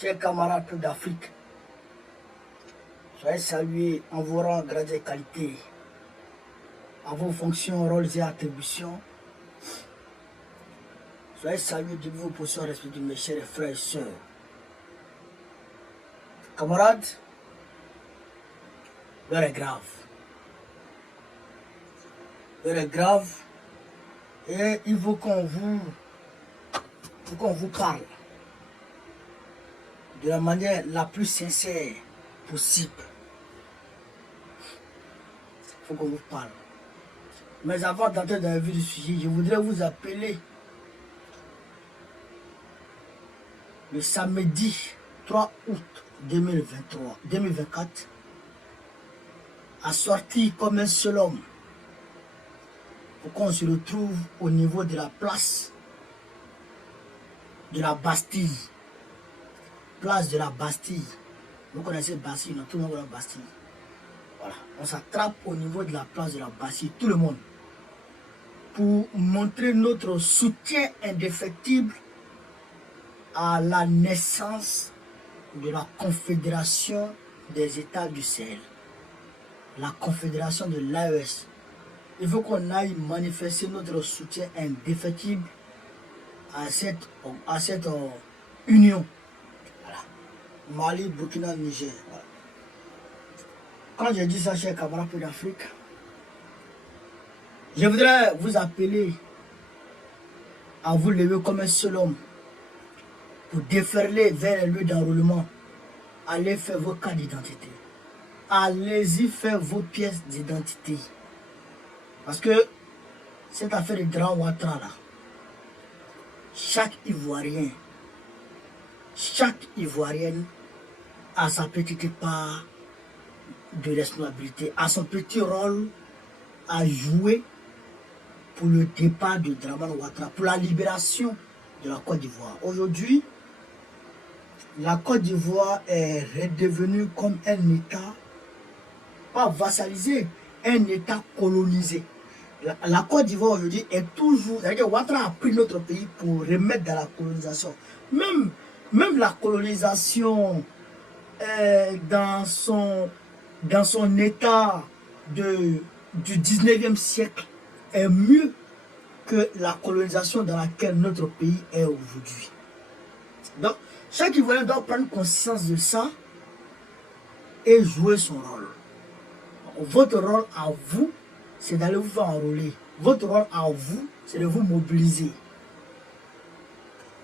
Chers camarades d'Afrique, soyez salués en vos rangs, grades et qualités, en vos fonctions, rôles et attributions. Soyez salués de vos positions respectives, mes chers frères et sœurs. Camarades, l'heure est grave. L'heure est grave et il faut qu'on vous parle de la manière la plus sincère possible. Il faut qu'on vous parle. Mais avant d'entrer dans le vif du sujet, je voudrais vous appeler le samedi 3 août 2024 à sortir comme un seul homme pour qu'on se retrouve au niveau de la place de la Bastille. Place de la Bastille. Vous connaissez Bastille, non? Tout le monde connaît Bastille. Voilà, on s'attrape au niveau de la place de la Bastille, tout le monde, pour montrer notre soutien indéfectible à la naissance de la Confédération des États du Sahel, la Confédération de l'AES. Il faut qu'on aille manifester notre soutien indéfectible à cette union. Voilà. Mali, Burkina, Niger. Voilà. Quand je dis ça, chers camarades d'Afrique, je voudrais vous appeler à vous lever comme un seul homme pour déferler vers le lieu d'enrôlement. Allez faire vos cartes d'identité. Allez-y faire vos pièces d'identité. Parce que cette affaire de Grand Ouattara là, chaque Ivoirien, chaque Ivoirienne a sa petite part de responsabilité, a son petit rôle à jouer pour le départ de Dramane Ouattara, pour la libération de la Côte d'Ivoire. Aujourd'hui, la Côte d'Ivoire est redevenue comme un État, pas vassalisé, un État colonisé. La Côte d'Ivoire aujourd'hui est toujours... C'est-à-dire que Ouattara a pris notre pays pour remettre dans la colonisation. Même la colonisation dans son état du 19e siècle est mieux que la colonisation dans laquelle notre pays est aujourd'hui. Donc, chaque Ivoirien doit prendre conscience de ça et jouer son rôle. Votre rôle à vous, c'est d'aller vous faire enrôler. Votre rôle à vous, c'est de vous mobiliser.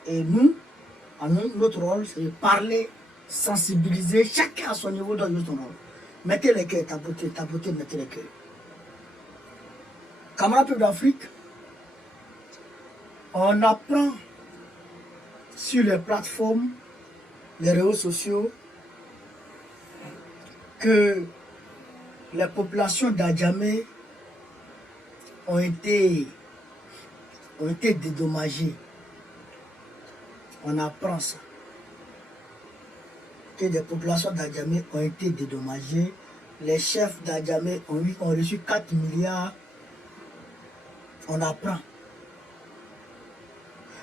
Et nous, notre rôle, c'est de parler, sensibiliser. Chacun à son niveau doit jouer son rôle. Mettez les cœurs, tapotez, mettez les cœurs. Camarades d'Afrique, on apprend sur les plateformes, les réseaux sociaux, que les populations d'Adjamé ont été dédommagées. On apprend ça. Que les populations d'Adjamé ont été dédommagées. Les chefs d'Adjamé ont reçu 4 milliards. On apprend.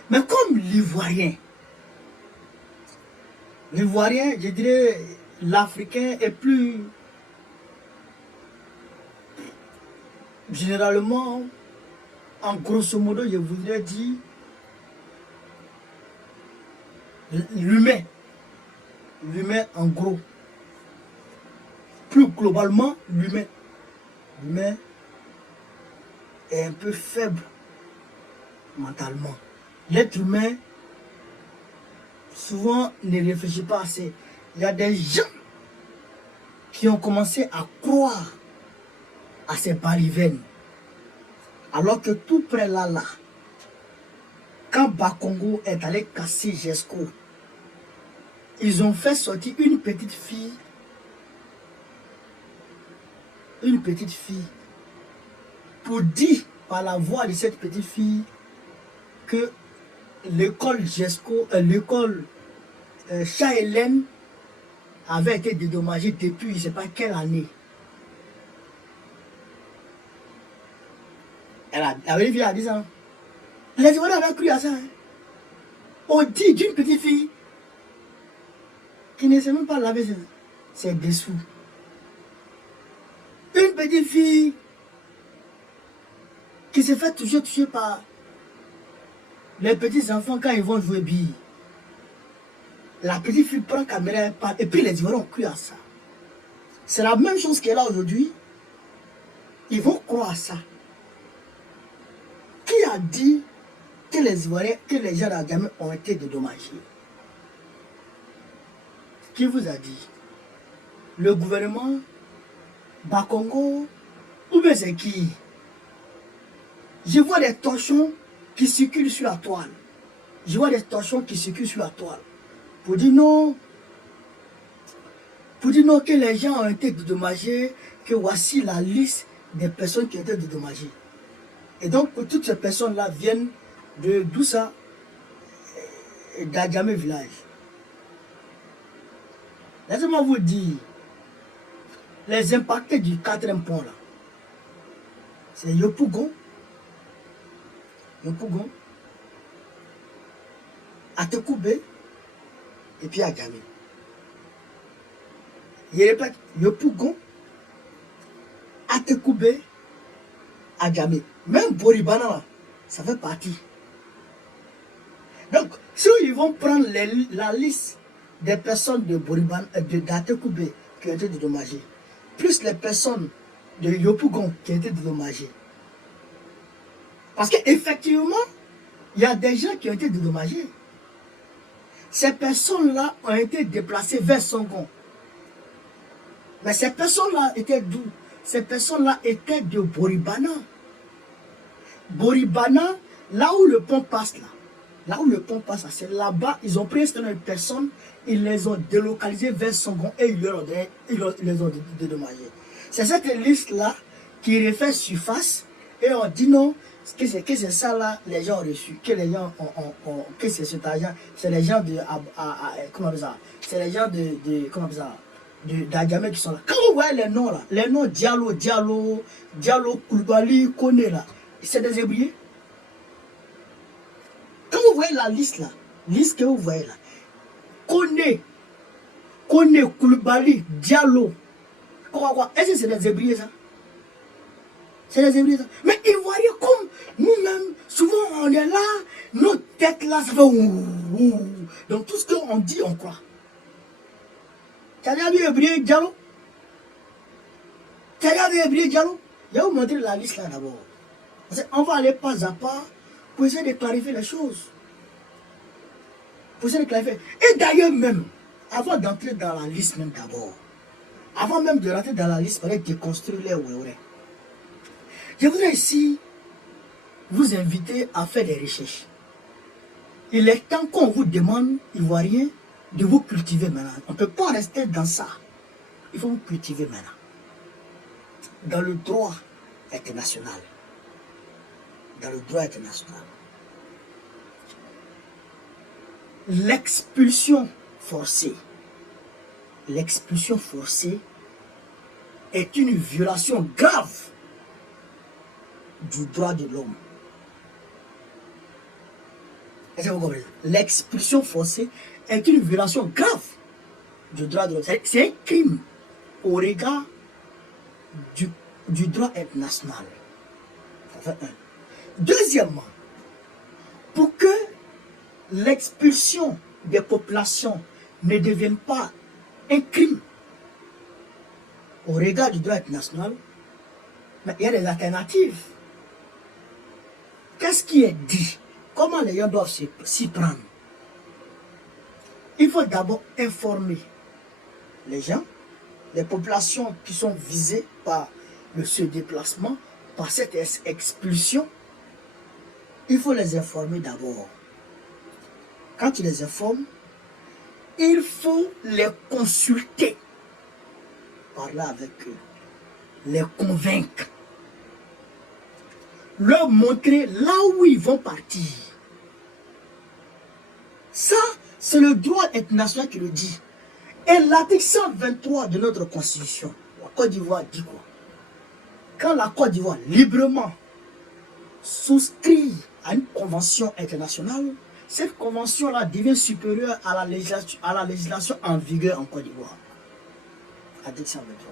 Mais comme l'Ivoirien, je dirais, l'Africain est plus... Généralement, en grosso modo, je voudrais dire l'humain en gros. Plus globalement, l'humain est un peu faible mentalement. L'être humain, souvent, ne réfléchit pas assez. Il y a des gens qui ont commencé à croire à ces balivernes. Alors que tout près là, quand Bakongo est allé casser Jesco, ils ont fait sortir une petite fille, pour dire par la voix de cette petite fille que l'école Jesco, l'école Cha-Hélène avait été dédommagée depuis je ne sais pas quelle année. Elle avait une fille à 10 ans. Les Ivoiriens avaient cru à ça. Hein. On dit d'une petite fille qui ne sait même pas laver ses dessous. Une petite fille qui se fait toujours toucher par les petits enfants quand ils vont jouer billes. La petite fille prend la caméra et puis les Ivoiriens ont cru à ça. C'est la même chose qui est là aujourd'hui. Ils vont croire à ça. Qui a dit que les Ivoiriens, que les gens d'Adjamé ont été dédommagés? Qui vous a dit? Le gouvernement, Bakongo, ou bien c'est qui? Je vois des torchons qui circulent sur la toile. Je vois des torchons qui circulent sur la toile. Pour dire non que les gens ont été dédommagés, que voici la liste des personnes qui ont été dédommagées. Et donc, toutes ces personnes-là viennent de d'où ça? D'Adjamé village. Laissez-moi vous dire, les impactés du 4e pont là, c'est Yopougon, Atekoubé, et puis Adjamé. Je répète, Yopougon, Atekoubé, Adjamé. Même Boribana, là, ça fait partie. Donc, si ils vont prendre la liste des personnes de Boribana, d'Atekoubé qui ont été dédommagées, plus les personnes de Yopougon qui ont été dédommagées. Parce qu'effectivement, il y a des gens qui ont été dédommagés. Ces personnes-là ont été déplacées vers Songon. Mais ces personnes-là étaient d'où? Ces personnes-là étaient de Boribana. Boribana, là où le pont passe là. C'est là-bas, ils ont pris certaines personnes, ils les ont délocalisées vers Songon et ils les ont dédommagés. C'est cette liste-là qui refait surface et on dit non, que c'est ça là, les gens ont reçu, que les gens ont que c'est cet argent, c'est les gens de, comment on appelle ça, c'est les gens comment on appelle ça, d'Adjamé qui sont là. Quand vous voyez les noms là, les noms Diallo, Koulibaly, Koné là, c'est des ébriers. Quand vous voyez la liste là, liste que vous voyez là, Koné, Koulibaly, Diallo, quoi, est-ce que c'est des ébriers ça? C'est des ébriers ça. Mais Ivoiriens comme nous-mêmes, souvent on est là, nos têtes là, ça fait ouh. Donc tout ce qu'on dit, on croit. Tu as déjà vu ébrier Diallo? Tu as déjà vu ébrier Diallo? Je vais vous montrer la liste là d'abord. On va aller pas à pas pour essayer de clarifier les choses. Pour essayer de clarifier. Et d'ailleurs même, avant d'entrer dans la liste même d'abord, avant même de rentrer dans la liste, il fallait déconstruire les ouéourais. Je voudrais ici vous inviter à faire des recherches. Il est temps qu'on vous demande, Ivoiriens, de vous cultiver maintenant. On ne peut pas rester dans ça. Il faut vous cultiver maintenant. Dans le droit international. Dans le droit international. L'expulsion forcée. L'expulsion forcée est une violation grave du droit de l'homme. Est-ce que vous comprenez? L'expulsion forcée est une violation grave du droit de l'homme. C'est un crime au regard du droit international. Ça fait un. Deuxièmement, pour que l'expulsion des populations ne devienne pas un crime au regard du droit international, mais il y a des alternatives. Qu'est-ce qui est dit? Comment les gens doivent s'y prendre? Il faut d'abord informer les gens, les populations qui sont visées par ce déplacement, par cette expulsion. Il faut les informer d'abord. Quand tu les informes, il faut les consulter. Parler avec eux. Les convaincre. Leur montrer là où ils vont partir. Ça, c'est le droit international qui le dit. Et l'article 123 de notre constitution, la Côte d'Ivoire dit quoi? Quand la Côte d'Ivoire librement souscrit à une convention internationale, cette convention-là devient supérieure à la législation en vigueur en Côte d'Ivoire. Article 123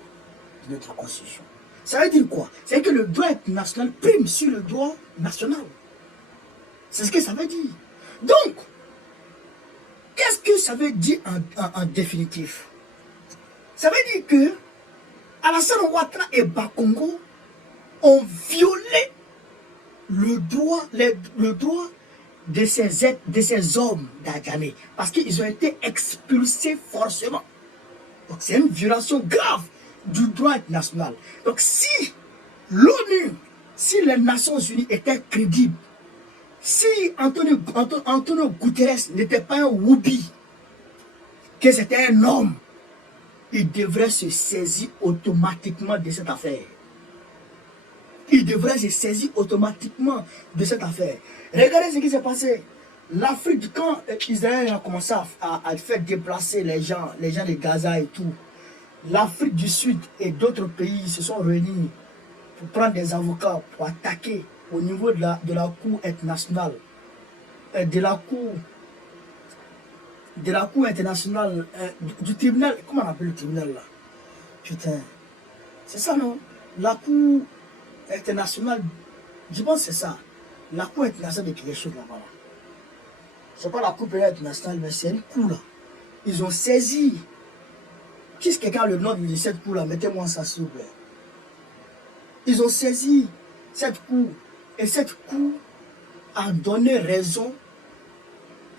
de notre constitution. Ça veut dire quoi? C'est que le droit international prime sur le droit national. C'est ce que ça veut dire. Donc, qu'est-ce que ça veut dire en définitif? Ça veut dire que Alassane Ouattara et Bakongo ont violé le droit de ces hommes d'Adjamé. Parce qu'ils ont été expulsés forcément. Donc c'est une violation grave du droit international. Donc si l'ONU, si les Nations Unies étaient crédibles, si Antonio Guterres n'était pas un woubi, que c'était un homme, il devrait se saisir automatiquement de cette affaire. Il devrait se saisir automatiquement de cette affaire. Regardez ce qui s'est passé. L'Afrique, quand Israël a commencé à faire déplacer les gens de Gaza et tout, l'Afrique du Sud et d'autres pays se sont réunis pour prendre des avocats pour attaquer au niveau de la Cour internationale, de la Cour internationale, du tribunal, comment on appelle le tribunal là? Putain, c'est ça non? La Cour internationale, je pense que c'est ça. La Cour internationale de quelque chose là-bas. Là. C'est pas la Cour pénale internationale, mais c'est une cour là. Ils ont saisi. Qu'est-ce que quelqu'un a le nom de cette cour là? Mettez-moi ça s'il vous plaît. Ils ont saisi cette cour. Et cette cour a donné raison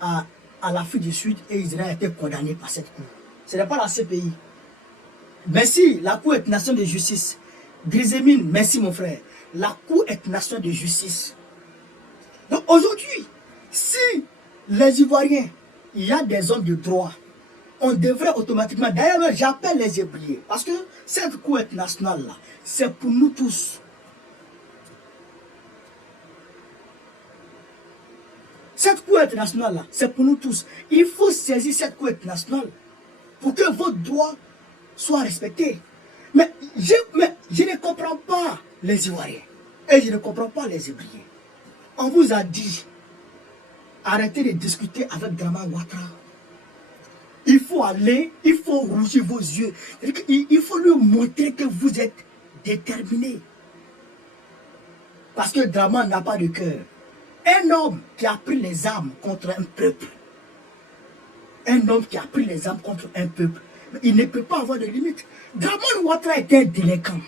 à l'Afrique du Sud et Israël a été condamné par cette cour. Ce n'est pas la CPI. Merci, la Cour internationale de justice. Grisemine, merci mon frère. La Cour internationale de justice. Donc aujourd'hui, si les Ivoiriens, il y a des hommes de droit, on devrait automatiquement, d'ailleurs j'appelle les ébriers, parce que cette Cour internationale là, c'est pour nous tous. Cette Cour internationale là, c'est pour nous tous. Il faut saisir cette Cour internationale pour que vos droits soient respectés. Mais je ne comprends pas les Ivoiriens et je ne comprends pas les Ibriens. On vous a dit, arrêtez de discuter avec Draman Ouattara. Il faut aller, il faut rougir vos yeux. Il faut lui montrer que vous êtes déterminé. Parce que Draman n'a pas de cœur. Un homme qui a pris les armes contre un peuple. Un homme qui a pris les armes contre un peuple. Il ne peut pas avoir de limite. Draman Ouattara est un délinquant.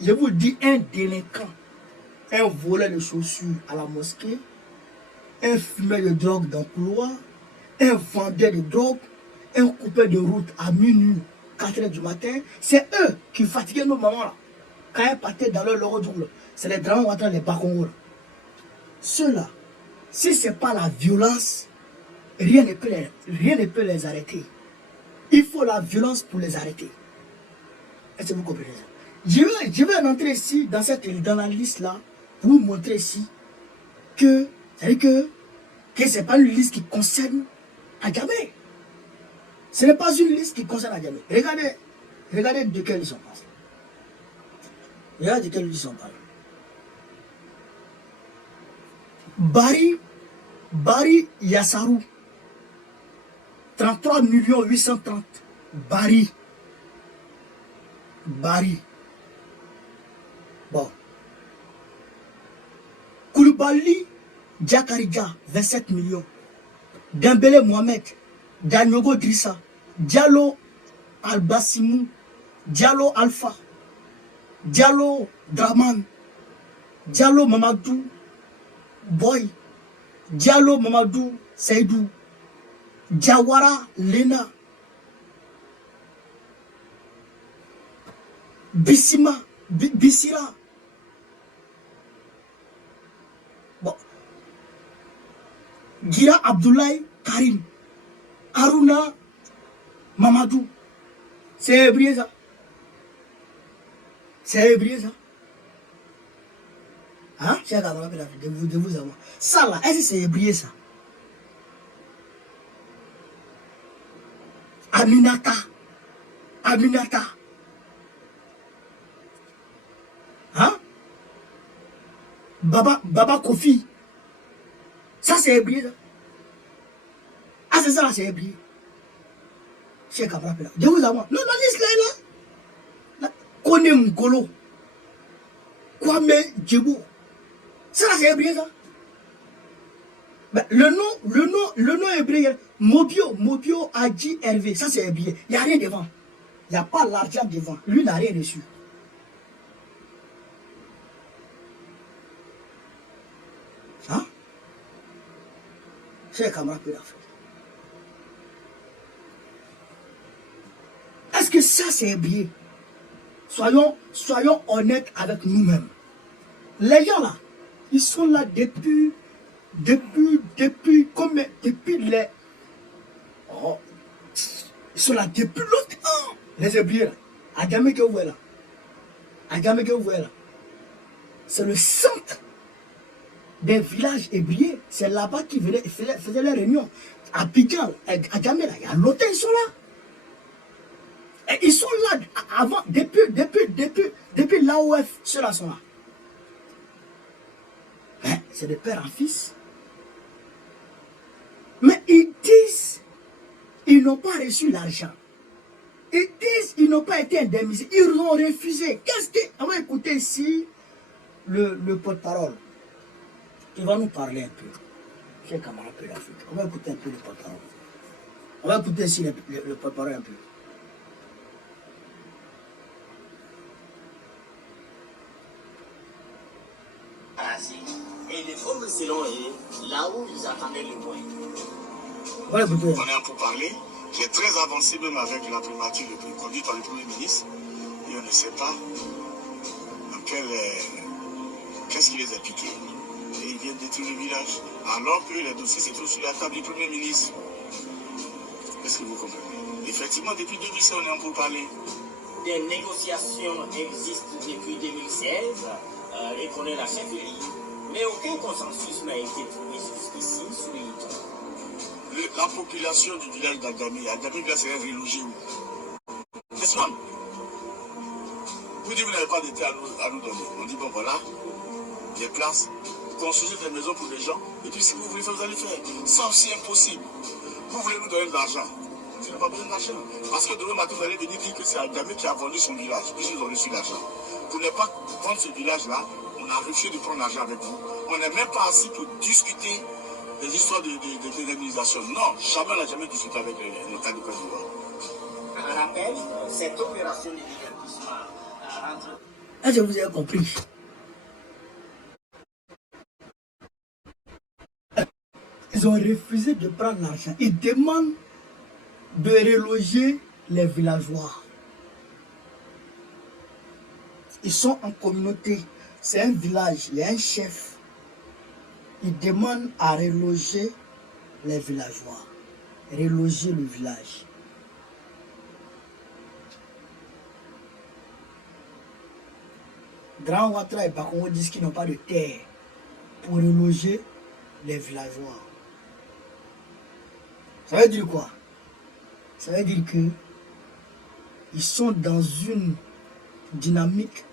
Je vous dis un délinquant. Un voleur de chaussures à la mosquée. Un fumeur de drogue dans le couloir. Un vendeur de drogue. Un coupeur de route à minuit, 4 h du matin. C'est eux qui fatiguaient nos mamans là. Quand elles partaient dans leur loro double. C'est les Draman Ouattara, les Bakongo. Ceux-là, si ce n'est pas la violence, rien ne peut les arrêter. Il faut la violence pour les arrêter. Est-ce que vous comprenez ça? Je vais entrer ici, dans la liste là, pour vous montrer ici que ce n'est pas une liste qui concerne Adjamé. Ce n'est pas une liste qui concerne Adjamé. Regardez de quelle liste on parle. Regardez de quelle liste on parle. Barry Yassarou, 33 830. Barry. Bon. Koulibaly Diakarija, 27 millions. Dembélé Mohamed, Danyogo Drissa, Diallo Albassimou, Diallo Alpha, Diallo Draman, Diallo Mamadou Boy, Diallo Mamadou Seydou, Diawara Lena, Bissira. Bon. Gira Abdoulaye Karim, Aruna Mamadou. C'est hébreu ça. C'est hébreu ça. Hein? De vous avoir. Ça là, est-ce que c'est hébreu ça? Aminata. Hein? Baba Kofi. Ça c'est hébreu ça. c'est ça, c'est ébrié. Chez Cabra Pela. Je vous avoue. Non, la liste là. Kone Ngolo. Kwame Djibou. Ça, c'est ébrié, ça. Ben, le nom hébreu, Mobio Adji Hervé, ça c'est ébrié. Il n'y a rien devant. Il n'y a pas l'argent devant. Lui n'a rien reçu. Hein? C'est le camarade qui l'a fait. Est-ce que ça c'est ébrié? Soyons honnêtes avec nous-mêmes. Les gens là, ils sont là depuis les... Oh, ils sont là depuis longtemps. Les ébriers là. Adamé que vous voyez là. Adamé que vous voyez là. C'est le centre des villages ébriers. C'est là-bas qu'ils faisaient les réunions. À Piquant, à Djamé là, il y a l'hôtel, ils sont là. Et ils sont là avant, depuis l'AOF, ceux-là sont là. Mais c'est de père en fils. Mais ils disent, ils n'ont pas reçu l'argent. Ils disent, ils n'ont pas été indemnisés. Ils ont refusé. Qu'est-ce que... On va écouter ici le porte-parole. Il va nous parler un peu. J'ai camarade peu l'Afrique. On va écouter un peu le porte-parole. On va écouter ici le porte-parole un peu. Et les femmes selon eux, là où ils attendaient le point. Voilà, on est un peu parlé, qui est très avancé même avec la primature conduite par le Premier ministre, et on ne sait pas qu'est-ce qui les a piqués. Et ils viennent détruire le village, alors que les dossiers se trouvent sur la table du Premier ministre. Est-ce que vous comprenez? Effectivement, depuis 2016, on est un peu parlé. Des négociations existent depuis 2016 et qu'on est la chefferie. Mais aucun consensus n'a été trouvé jusqu'ici sur la population du village d'Agamé, Agamé serait relogée où? N'est-ce pas? Vous dites que vous n'avez pas d'été à nous donner. On dit bon voilà, des places, construisez des maisons pour les gens, et puis si vous voulez faire, vous allez faire. Ça aussi impossible. Vous voulez nous donner de l'argent. Vous n'avez pas besoin d'argent. Parce que demain matin, vous allez venir dire que c'est Agamé qui a vendu son village, puisqu'ils ont reçu l'argent. Pour ne pas prendre ce village-là, on a refusé de prendre l'argent avec vous. On n'est même pas assis pour discuter des histoires d'indemnisation. Non, jamais on n'a jamais discuté avec l'État de Côte d'Ivoire. Un rappel, cette opération de divertissement entre... Est-ce que vous avez compris? Ils ont refusé de prendre l'argent. Ils demandent de reloger les villageois. Ils sont en communauté. C'est un village, il y a un chef. Il demande à reloger les villageois. Reloger le village. Grand Ouattara et Bakongo disent qu'ils n'ont pas de terre pour reloger les villageois. Ça veut dire quoi? Ça veut dire que ils sont dans une dynamique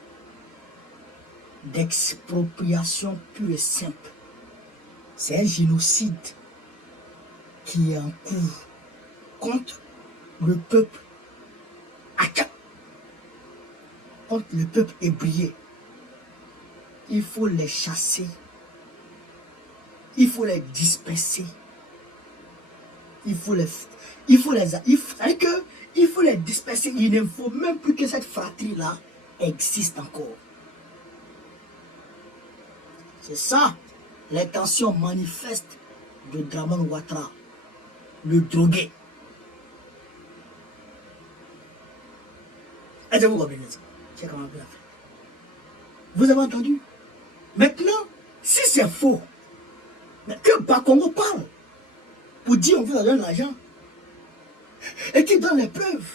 d'expropriation pure et simple. C'est un génocide qui est en cours contre le peuple Aka, contre le peuple hébreu. Il faut les chasser, il faut les disperser, il faut les disperser. Il ne faut même plus que cette fratrie-là existe encore. C'est ça l'intention manifeste de Dramane Ouattara, le drogué. Est-ce que vous comprenez ça? C'est comment on l'a fait. Vous avez entendu? Maintenant, si c'est faux, que Bakongo parle pour dire on vous donne l'argent et qu'il donne les preuves.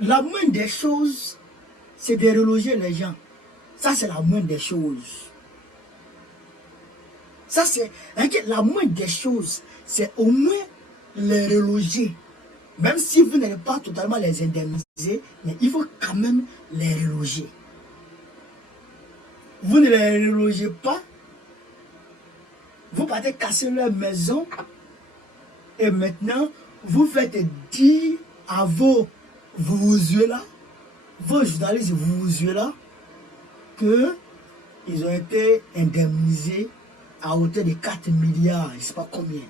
La moindre des choses, c'est de reloger les gens. Ça, c'est la moindre des choses. Ça, c'est la moindre des choses. C'est au moins les reloger. Même si vous n'allez pas totalement les indemniser, mais il faut quand même les reloger. Vous ne les relogez pas, Vous partez casser leur maison et maintenant, vous faites dire à vos là, vos journalistes là, que ils ont été indemnisés à hauteur de 4 milliards, je ne sais pas combien.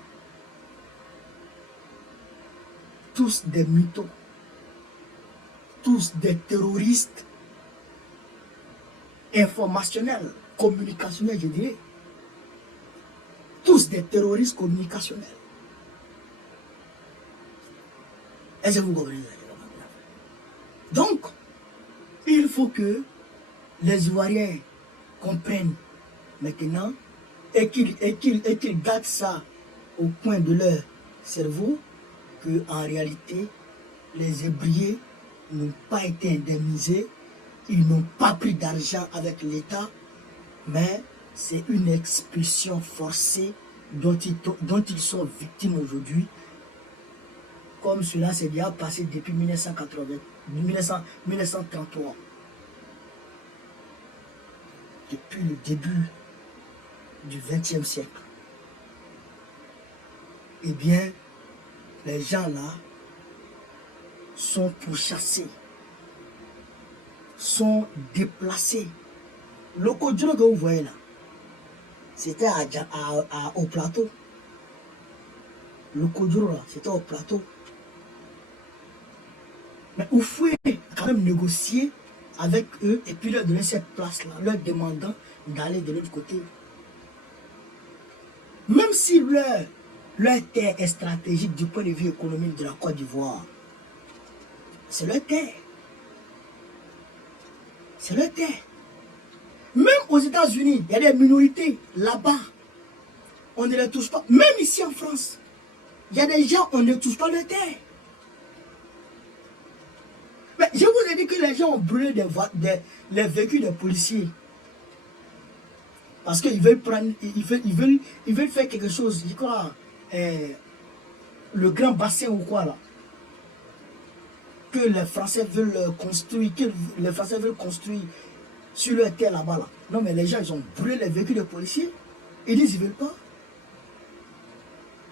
Tous des mythos, tous des terroristes informationnels, communicationnels, je dirais. Tous des terroristes communicationnels. Est-ce que vous comprenez? Donc, il faut que les Ivoiriens comprennent maintenant et qu'ils gardent ça au coin de leur cerveau que en réalité, les ébriers n'ont pas été indemnisés, ils n'ont pas pris d'argent avec l'État, mais c'est une expulsion forcée dont ils sont victimes aujourd'hui, comme cela s'est déjà passé depuis 1933. Depuis le début du XXe siècle. Eh bien, les gens là sont pourchassés, sont déplacés. Le Kodjiro que vous voyez là, c'était au plateau. Le Kodjiro là, c'était au plateau. Mais vous pouvez quand même négocier avec eux et puis leur donner cette place-là, leur demandant d'aller de l'autre côté. Même si leur terre est stratégique du point de vue économique de la Côte d'Ivoire, c'est leur terre. C'est leur terre. Même aux États-Unis, il y a des minorités là-bas. On ne les touche pas. Même ici en France, il y a des gens, on ne touche pas leur terre. Mais je vous ai dit que les gens ont brûlé les véhicules des policiers. Parce qu'ils veulent prendre, ils veulent faire quelque chose, je crois, le grand bassin ou quoi là. Que les Français veulent construire, sur leur terre là-bas là. Non mais les gens, ils ont brûlé les véhicules des policiers. Ils disent, ils ne veulent pas.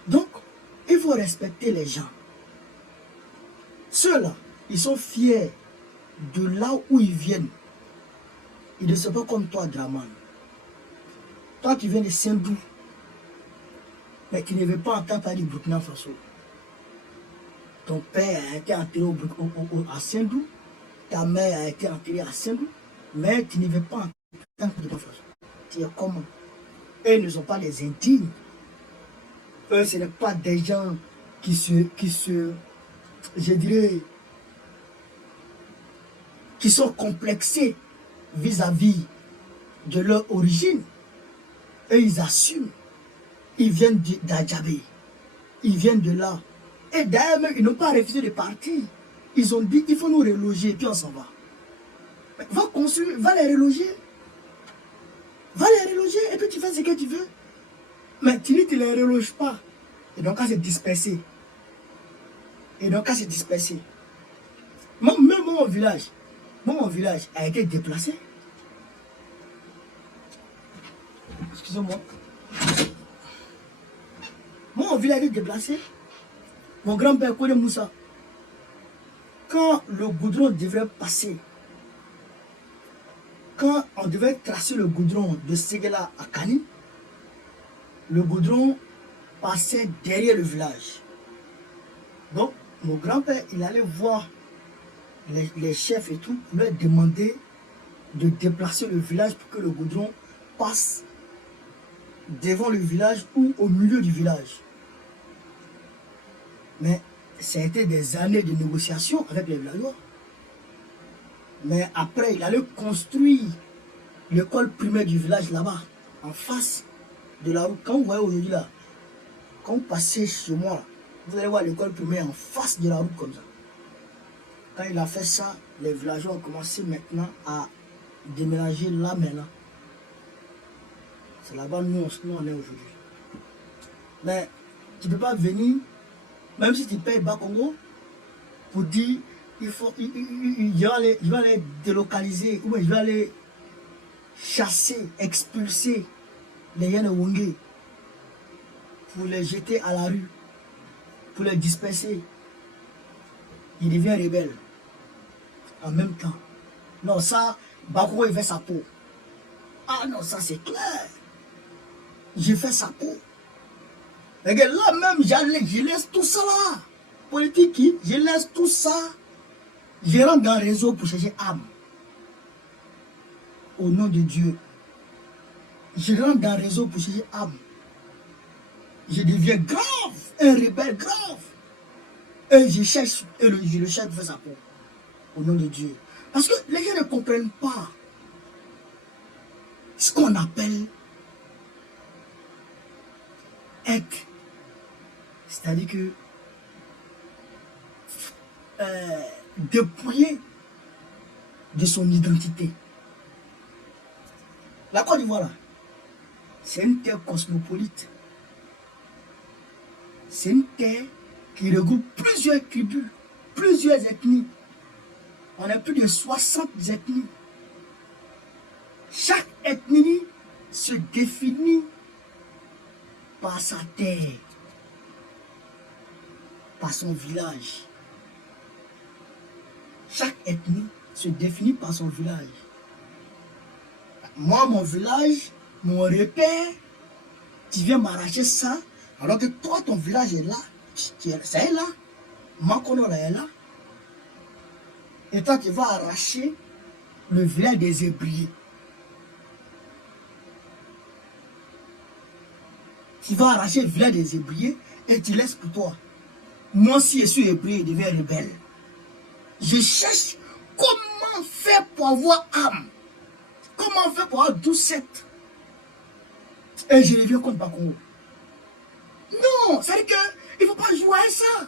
Donc, il faut respecter les gens. Ceux-là, ils sont fiers de là où ils viennent. Ils ne sont pas comme toi, Draman. Toi qui viens de Saint-Dou, mais qui ne veut pas entendre parler du Burkina Faso. Ton père a été enterré à Saint-Dou, ta mère a été enterrée à Saint-Dou, mais tu ne veux pas entendre parler du Burkina Faso. Tu es comment? Eux ne sont pas des indignes. Eux, ce n'est pas des gens qui se, je dirais, qui sont complexés vis-à-vis de leur origine. Eux, ils assument. Ils viennent d'Adjabé. Ils viennent de là. Et d'ailleurs, même, ils n'ont pas refusé de partir. Ils ont dit, il faut nous reloger, et puis on s'en va. Mais va construire, va les reloger. Va les reloger, et puis tu fais ce que tu veux. Mais tu dis que tu ne les reloges pas. Et donc, à se disperser. Même mon village a été déplacé. Excusez-moi. Mon village a été déplacé. Mon grand-père connaît Moussa. Quand le goudron devrait passer, quand on devait tracer le goudron de Séguéla à Kani, le goudron passait derrière le village. Donc, mon grand-père, il allait voir les chefs et tout, leur demander de déplacer le village pour que le goudron passe devant le village ou au milieu du village. Mais ça a été des années de négociations avec les villageois. Mais après, il allait construire l'école primaire du village là-bas, en face de la route. Quand vous voyez aujourd'hui là, quand vous passez chez moi, là, vous allez voir l'école primaire en face de la route comme ça. Quand il a fait ça, les villageois ont commencé maintenant à déménager là maintenant. C'est là-bas nous on est aujourd'hui. Mais tu ne peux pas venir, même si tu payes bas Congo, pour dire il va les délocaliser, ou il va les chasser, expulser les Yane Wongé. pour les jeter à la rue, pour les disperser. Il devient rebelle. En même temps. Non, ça, Bakuro, il fait sa peau. Ah non, ça c'est clair. J'ai fait sa peau. Regarde, là même, je laisse tout ça là. Politique, je laisse tout ça. Je rentre dans le réseau pour chercher âme. Au nom de Dieu. Je rentre dans le réseau pour chercher âme. Je deviens grave, un rebelle grave. Et je cherche, et je le cherche pour faire sa peau. Au nom de Dieu. Parce que les gens ne comprennent pas ce qu'on appelle être. C'est-à-dire que dépouiller de son identité. La Côte d'Ivoire, là, c'est une terre cosmopolite. C'est une terre qui regroupe plusieurs tribus, plusieurs ethnies. On a plus de 60 ethnies. Chaque ethnie se définit par sa terre, par son village. Chaque ethnie se définit par son village. Moi, mon village, mon repère, tu viens m'arracher ça, alors que toi, ton village est là, ça est là, Makono est là. Et toi, tu vas arracher le village des Hébriers. Tu vas arracher le village des Hébriers et tu laisses pour toi. Moi, si je suis hébreu, je deviens rebelle. Je cherche comment faire pour avoir âme. Comment faire pour avoir doucette. Et je reviens contre Bakuro. Non, c'est-à-dire qu'il ne faut pas jouer à ça.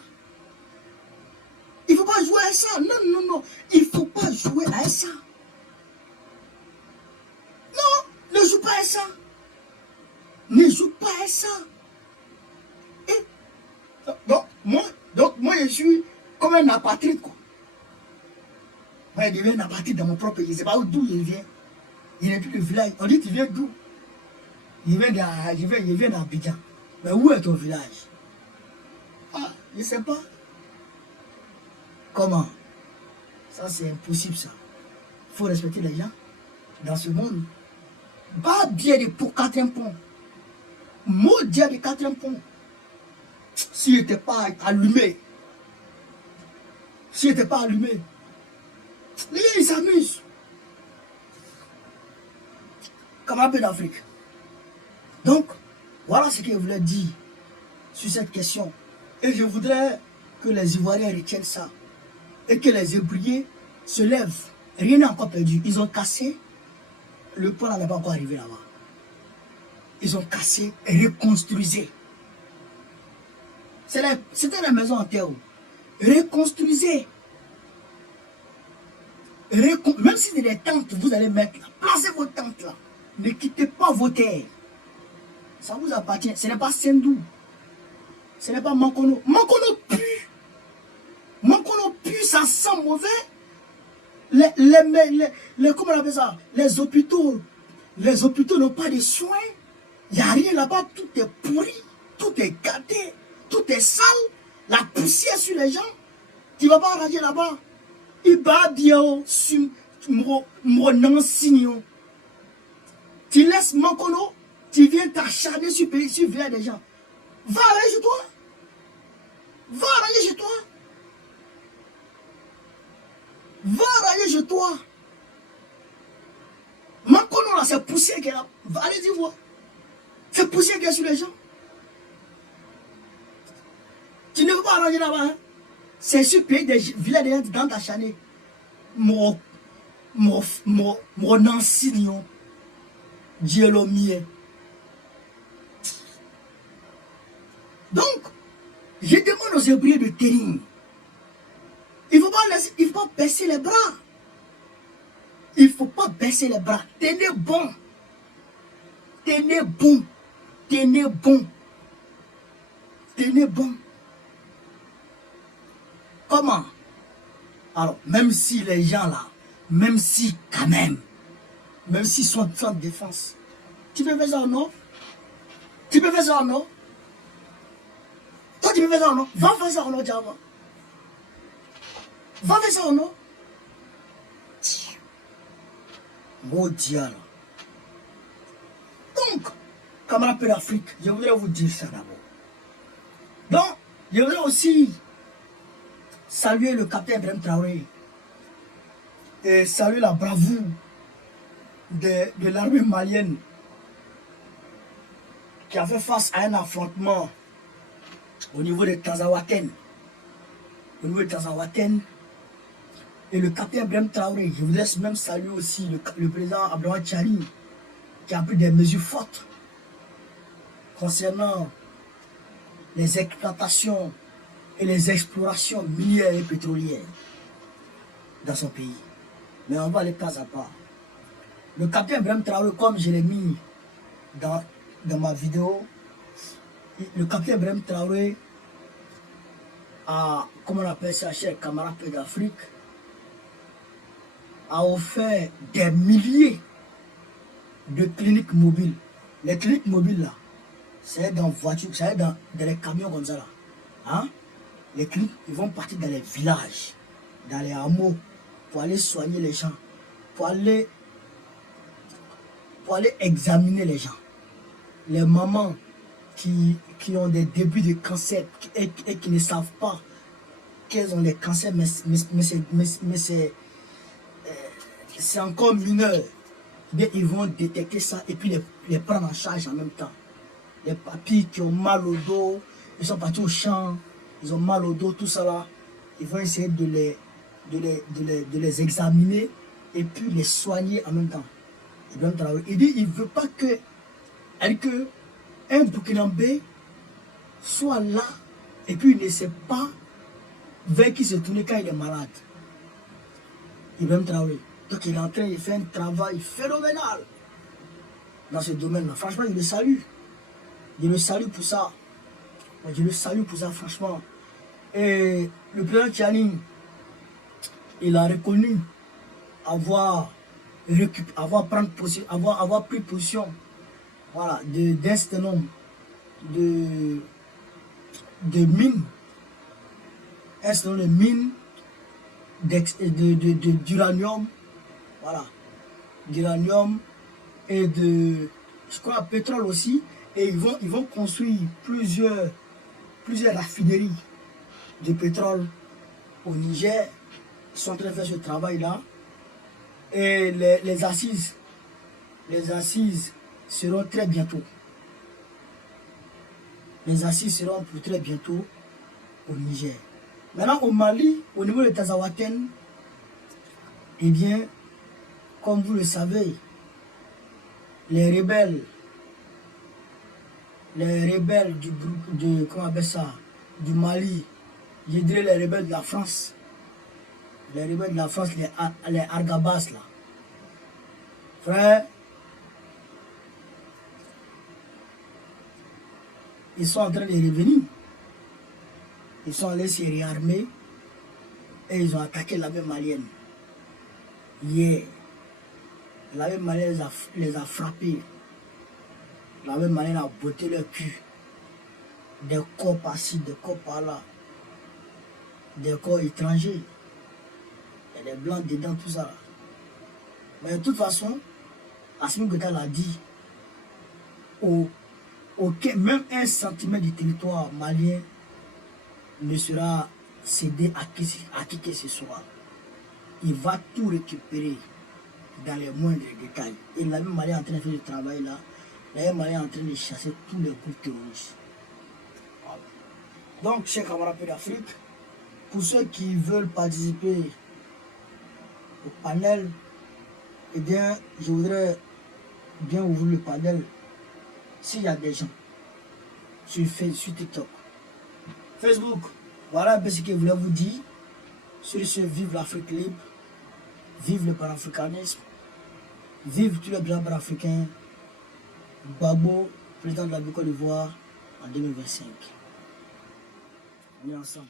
Il ne faut pas jouer à ça. Non, non, non. Il ne faut pas jouer à ça. Non, ne joue pas à ça. Ne joue pas à ça. Et, donc, moi, je suis comme un apatride, quoi. Moi, je deviens un apatride dans mon propre pays. Je ne sais pas d'où il vient. Il n'est plus de village. On dit, tu viens d'où? Il vient d'Abidjan. Mais où est ton village? Ah, je ne sais pas. Comment? Ça, c'est impossible, ça. Il faut respecter les gens dans ce monde. Pas bien de pour 4 pont. Mot Dieu de 4 pont. S'il n'était pas allumé. S'il n'était pas allumé. Les gens, ils s'amusent. Comme un peu d'Afrique. Donc, voilà ce que je voulais dire sur cette question. Et je voudrais que les Ivoiriens retiennent ça. Et que les Hébriers se lèvent. Rien n'est encore perdu. Ils ont cassé. Le pont n'est pas encore arrivé là-bas. Ils ont cassé et reconstruisé. C'était la maison en terre. Reconstruisez. Même si c'est des tentes, vous allez mettre là. Placez vos tentes là. Ne quittez pas vos terres. Ça vous appartient. Ce n'est pas Sendou. Ce n'est pas Makono. Makono pue. Makono pue, ça sent mauvais. Comment on appelle ça? Les hôpitaux n'ont pas de soins. Il n'y a rien là-bas. Tout est pourri. Tout est gâté. Tout est sale. La poussière sur les gens. Tu ne vas pas arranger là-bas. Il va bien sur mon enseignant. Tu laisses Makono. Tu viens t'acharner sur le village des gens. Va arranger chez toi. Va arranger chez toi. Va arranger chez toi. Makono là, c'est poussière qui est là. Allez-y voir. C'est poussière qui est sur les gens. Tu ne veux pas arranger là-bas. Hein? C'est sur le pays des villages des gens dans ta chanée. Mon enseignant. Dieu le mien. Donc, je demande aux Hébreux de tenir. Il ne faut pas baisser les bras. Il ne faut pas baisser les bras. Tenez bon. Tenez bon. Tenez bon. Tenez bon. Comment? Alors, même si les gens là, même si quand même s'ils sont sans défense, tu peux faire ça ou non? Tu peux faire ça ou non? tu me fais ça, non? Va faire ça, non, Java. Va faire ça, non? Maudit, alors. Donc, camarades d'Afrique, je voudrais vous dire ça d'abord. Donc, je voudrais aussi saluer le capitaine Ibrahim Traoré et saluer la bravoure de l'armée malienne qui a fait face à un affrontement au niveau de Tanzawaten. Et le capitaine Ibrahim Traoré, je voudrais même saluer aussi le président Abdoulaye Tchani qui a pris des mesures fortes concernant les exploitations et les explorations minières et pétrolières dans son pays. Mais on va aller pas à pas. Le capitaine Ibrahim Traoré, comme je l'ai mis dans ma vidéo, le capitaine Ibrahim Traoré a, comment on appelle ça, chers camarades d'Afrique, a offert des milliers de cliniques mobiles. Les cliniques mobiles là, c'est dans voiture, c'est dans les camions comme ça là. Hein? Les cliniques, ils vont partir dans les villages, dans les hameaux, pour aller soigner les gens, pour aller examiner les gens. Les mamans qui ont des débuts de cancer et qui ne savent pas qu'elles ont des cancers, mais c'est encore mineur. Bien, ils vont détecter ça et puis les prendre en charge en même temps. Les papis qui ont mal au dos, ils sont partis au champ, ils ont mal au dos, tout ça là. Ils vont essayer de les examiner et puis les soigner en même temps. Il dit il ne veut pas que un Burkinabé soit là et puis il ne sait pas vers qui se tourner quand il est malade. Ibrahim Traoré. Donc il est en train de faire un travail phénoménal dans ce domaine-là. Franchement, je le salue. Je le salue pour ça. Je le salue pour ça, franchement. Et le président Tchani, il a reconnu avoir pris position, voilà, d'un certain nombre de mines, un certain nombre de mines d'uranium, voilà, d'uranium et de, je crois, pétrole aussi. Et ils vont construire plusieurs raffineries de pétrole au Niger. Ils sont en train de faire ce travail-là. Et les assises seront très bientôt. Les assises seront pour très bientôt au Niger. Maintenant au Mali, au niveau de Tanzawaten, eh bien, comme vous le savez, les rebelles comment on appelle ça, du Mali, je dirais les rebelles de la France, les Argabas là. Frère, ils sont en train de revenir. Ils sont allés se réarmer et ils ont attaqué l'armée malienne. Hier, l'armée malienne les a frappés. L'armée malienne a botté leur cul. Des corps par-ci, des corps par-là. Des corps étrangers. Il y a des blancs dedans, tout ça. Mais de toute façon, Assimi Goïta l'a dit, même 1 centimètre du territoire malien ne sera cédé à qui que ce soit. Il va tout récupérer dans les moindres détails. Et la même Mali est en train de faire ce travail là. La même Mali est en train de chasser tous les groupes terroristes. Voilà. Donc, chers camarades d'Afrique, pour ceux qui veulent participer au panel, eh bien, je voudrais bien ouvrir le panel s'il y a des gens sur TikTok. Facebook, voilà un peu ce que je voulais vous dire. Sur ce, vive l'Afrique libre, vive le panafricanisme, vive tous les blancs africains. Gbagbo, président de la Côte d'Ivoire en 2025. On est ensemble.